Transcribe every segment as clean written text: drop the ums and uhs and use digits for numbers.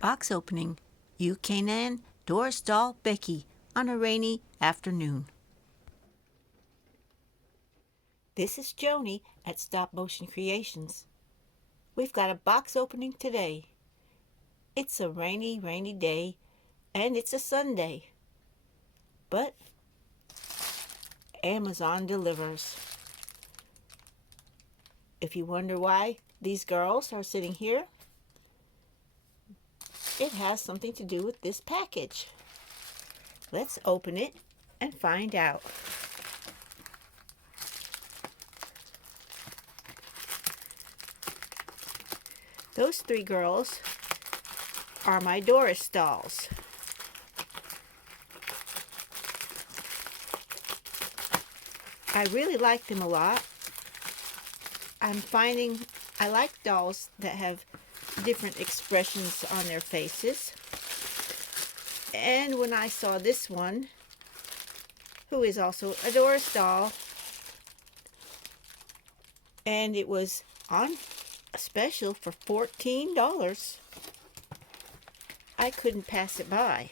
Box opening. UCANAAN, Doris doll Becky on a rainy afternoon. This is Joni at Stop Motion Creations. We've got a box opening today. It's a rainy day, and it's a Sunday. But Amazon delivers. If you wonder why these girls are sitting here, it has something to do with this package. Let's open it and find out. Those three girls are my Doris dolls. I really like them a lot. I'm finding I like dolls that have different expressions on their faces. And when I saw this one, who is also a Doris doll, and it was on a special for $14, I couldn't pass it by.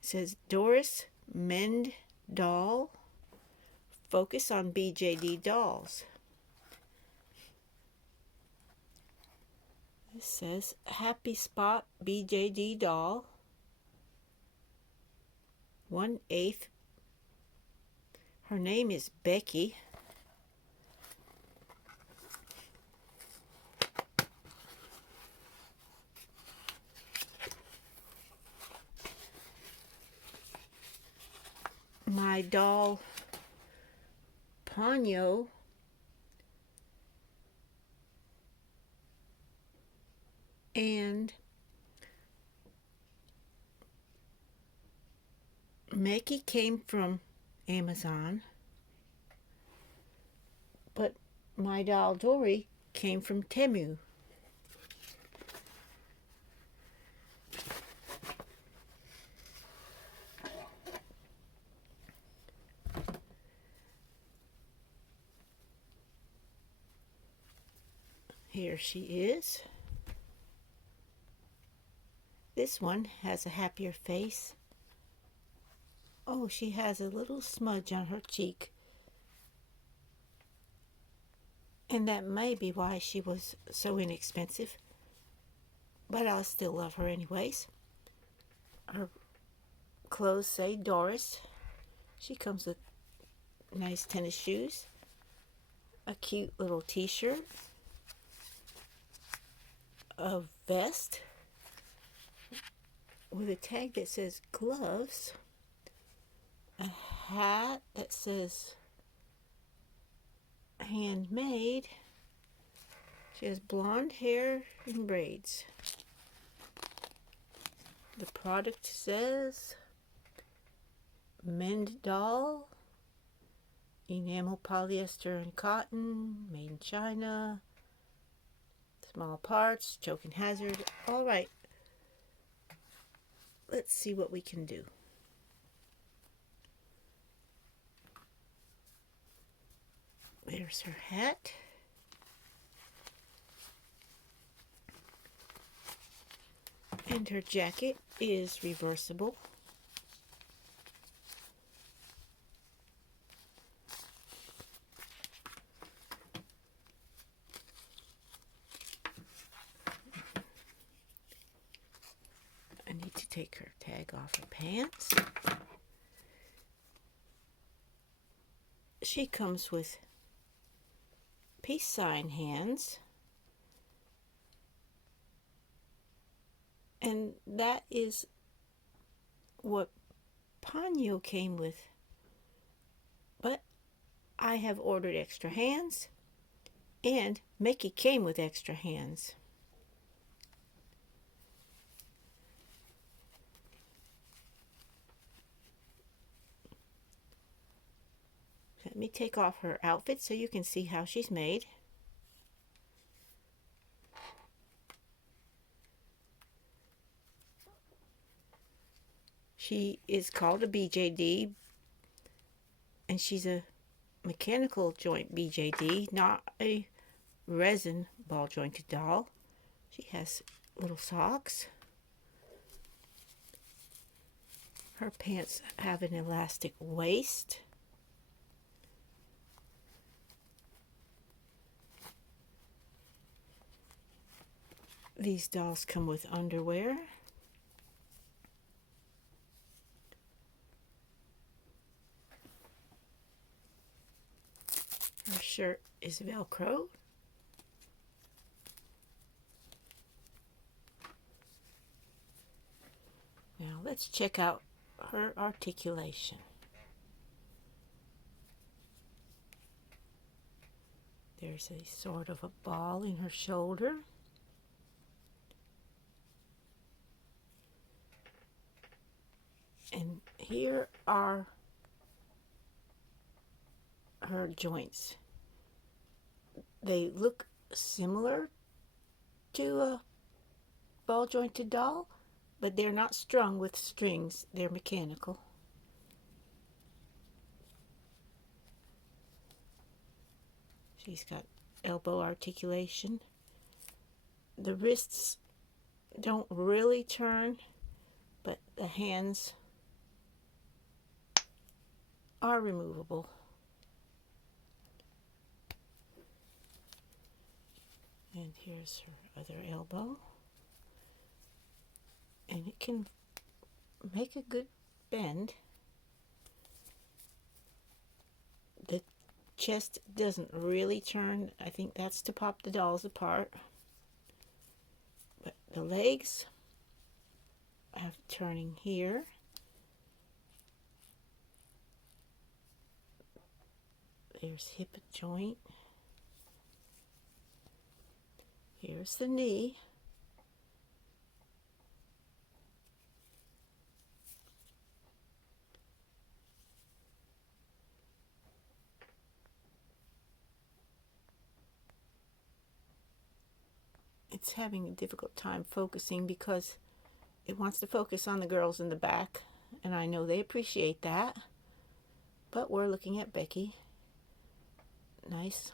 It says Doris Mend Doll. Focus on BJD dolls. It says Happy Spot BJD doll. 1/8. Her name is Becky. My doll Ponyo and Becky came from Amazon, but my doll Doris came from Temu. Here she is. This one has a happier face. Oh, she has a little smudge on her cheek. And that may be why she was so inexpensive. But I'll still love her anyways. Her clothes say Doris. She comes with nice tennis shoes, a cute little t-shirt, a vest with a tag that says gloves, a hat that says handmade. She has blonde hair and braids. The product says Mend Doll, enamel, polyester, and cotton, made in China. Small parts, choking hazard. All right. Let's see what we can do. There's her hat. And her jacket is reversible. I need to take her tag off her pants. She comes with peace sign hands. And that is what Ponyo came with. But I have ordered extra hands, and Becky came with extra hands. Let me take off her outfit so you can see how she's made. She is called a BJD, and she's a mechanical joint BJD, not a resin ball jointed doll. She has little socks. Her pants have an elastic waist. These dolls come with underwear. Her shirt is Velcro. Now let's check out her articulation. There's a sort of a ball in her shoulder. And here are her joints. They look similar to a ball jointed doll, but they're not strung with strings. They're mechanical. She's got elbow articulation. The wrists don't really turn, but the hands are removable. And here's her other elbow. And it can make a good bend. The chest doesn't really turn. I think that's to pop the dolls apart. But the legs have turning here. There's hip joint. Here's the knee. It's having a difficult time focusing because it wants to focus on the girls in the back, and I know they appreciate that. But we're looking at Becky. Nice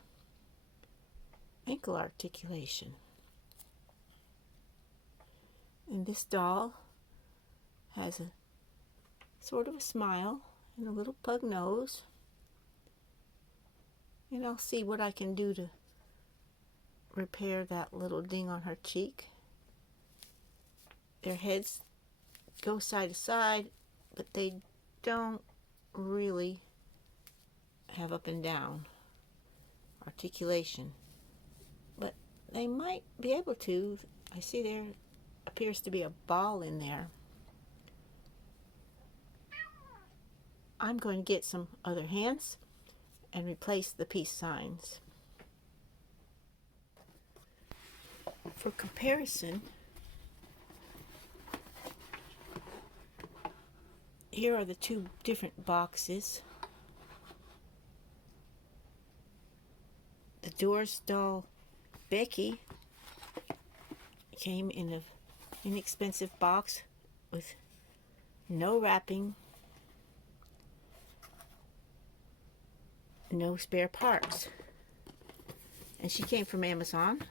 ankle articulation. And this doll has a sort of a smile and a little pug nose. And I'll see what I can do to repair that little ding on her cheek. Their heads go side to side, but they don't really have up and down articulation. But they might be able to. I see there appears to be a ball in there. I'm going to get some other hands and replace the peace signs. For comparison, here are the two different boxes. The Doris doll Becky came in an inexpensive box with no wrapping, no spare parts. And she came from Amazon.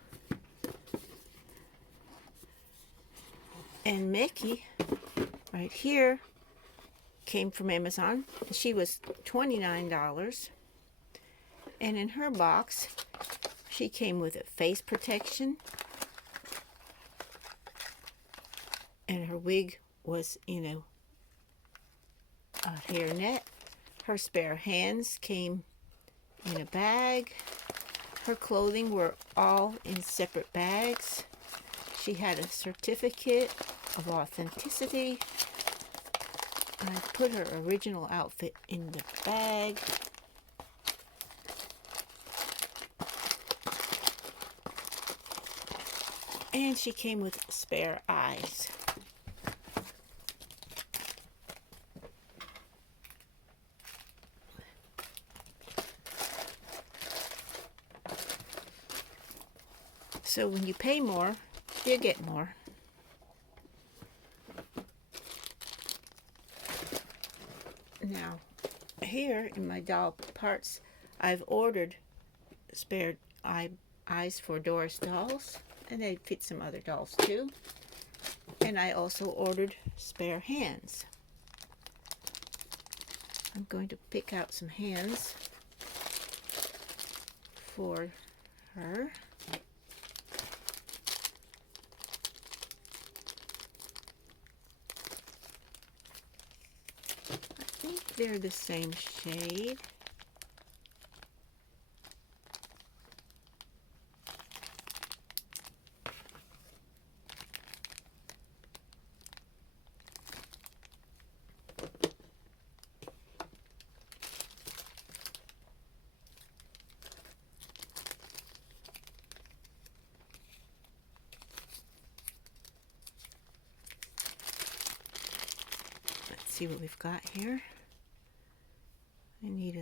And Becky, right here, came from Amazon. She was $29. And in her box, she came with a face protection. And her wig was, a hairnet. Her spare hands came in a bag. Her clothing were all in separate bags. She had a certificate of authenticity. I put her original outfit in the bag. And she came with spare eyes. So when you pay more, you get more. Now, here in my doll parts, I've ordered spare. I eyes for Doris dolls, and they fit some other dolls too. And I also ordered spare hands. I'm going to pick out some hands for her. I think they're the same shade. See what we've got here. I need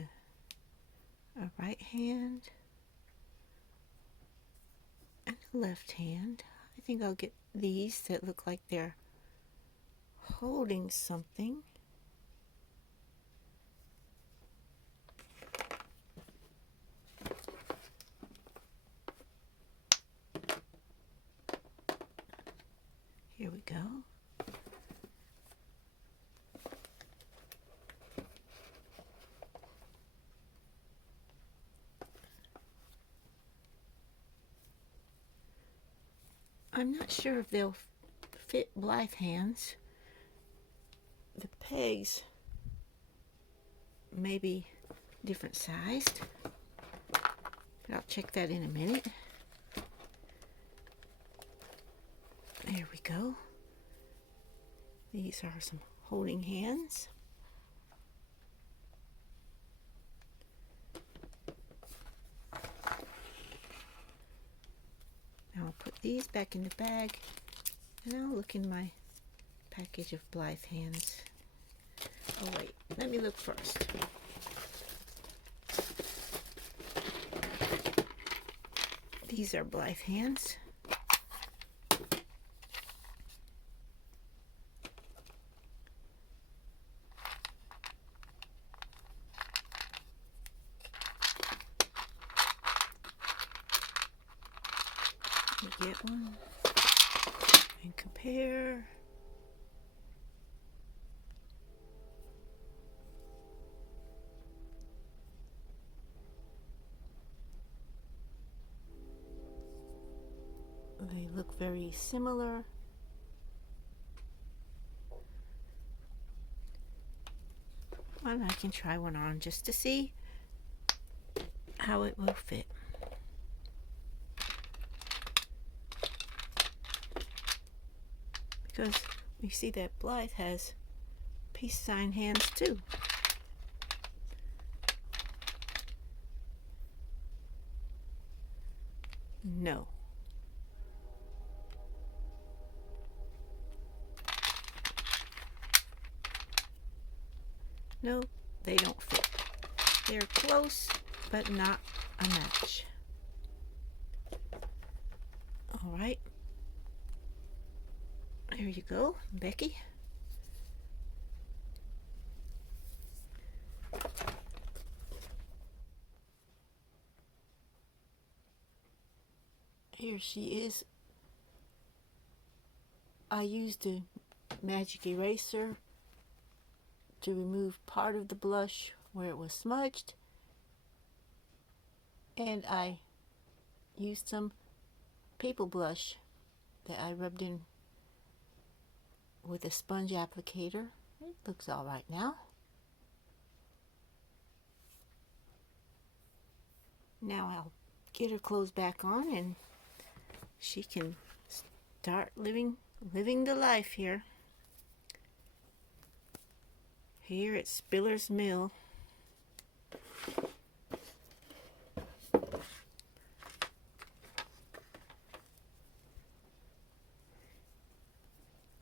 a right hand and a left hand. I think I'll get these that look like they're holding something. Here we go. I'm not sure if they'll fit Blythe hands. The pegs may be different sized, but I'll check that in a minute. There we go. These are some holding hands. Now I'll put these back in the bag, and I'll look in my package of Blythe hands. Oh wait, let me look first. These are Blythe hands. Let me get one and compare. They look very similar. And I can try one on just to see how it will fit. Because we see that Blythe has peace sign hands too. No. No, they don't fit. They're close, but not a match. All right. There you go, Becky. Here she is. I used a magic eraser to remove part of the blush where it was smudged, and I used some paper blush that I rubbed in with a sponge applicator. It looks all right now. Now I'll get her clothes back on and she can start living the life here at Spiller's Mill.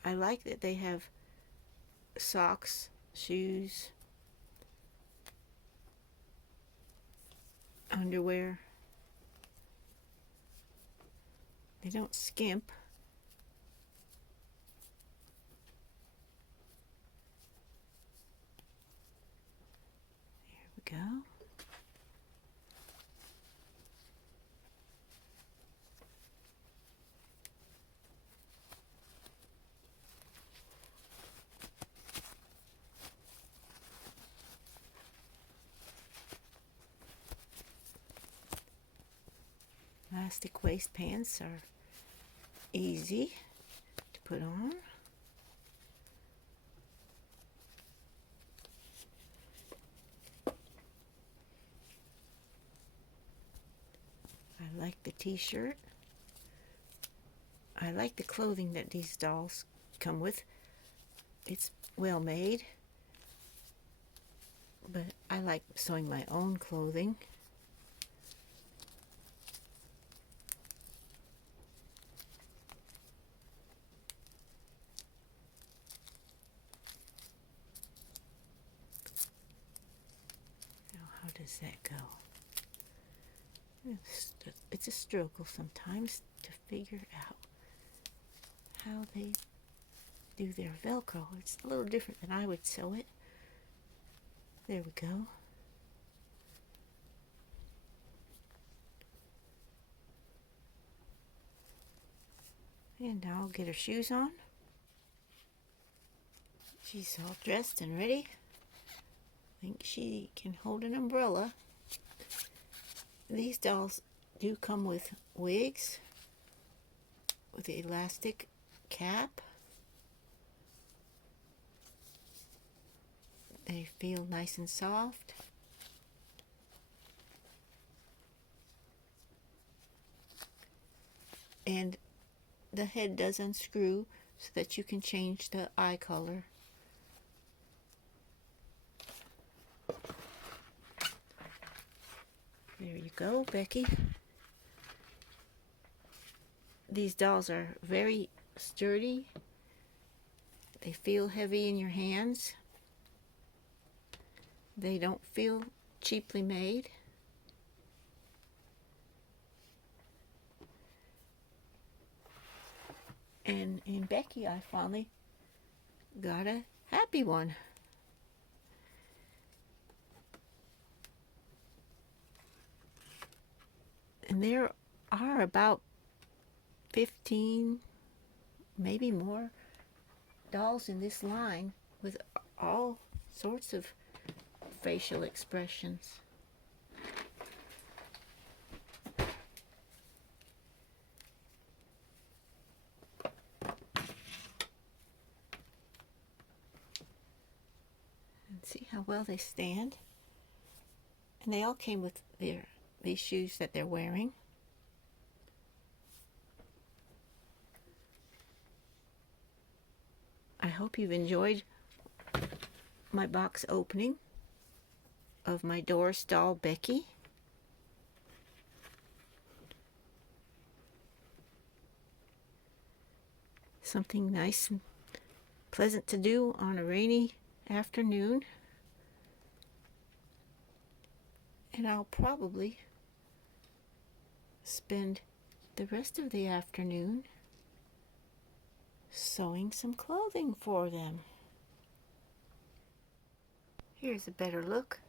I like that they have socks, shoes, underwear. They don't skimp. There we go. Elastic waist pants are easy to put on. I like the t-shirt. I like the clothing that these dolls come with. It's well made, but I like sewing my own clothing. Now, how does that go? It's a struggle sometimes to figure out how they do their Velcro. It's a little different than I would sew it. There we go. And now I'll get her shoes on. She's all dressed and ready. I think she can hold an umbrella. These dolls do come with wigs with an elastic cap. They feel nice and soft. And the head does unscrew so that you can change the eye color. There you go, Becky. These dolls are very sturdy. They feel heavy in your hands. They don't feel cheaply made. And in Becky, I finally got a happy one. And there are about 15, maybe more, dolls in this line with all sorts of facial expressions. And see how well they stand. And they all came with these shoes that they're wearing. I hope you've enjoyed my box opening of my Doris doll Becky. Something nice and pleasant to do on a rainy afternoon. And I'll probably spend the rest of the afternoon sewing some clothing for them. Here's a better look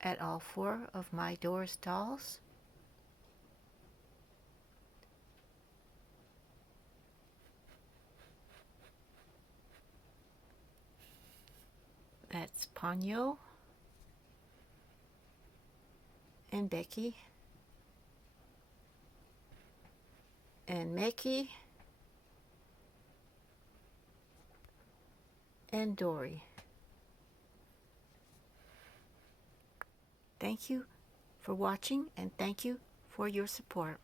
at all 4 of my Doris dolls. That's Ponyo and Becky and Becky and Doris. Thank you for watching and thank you for your support.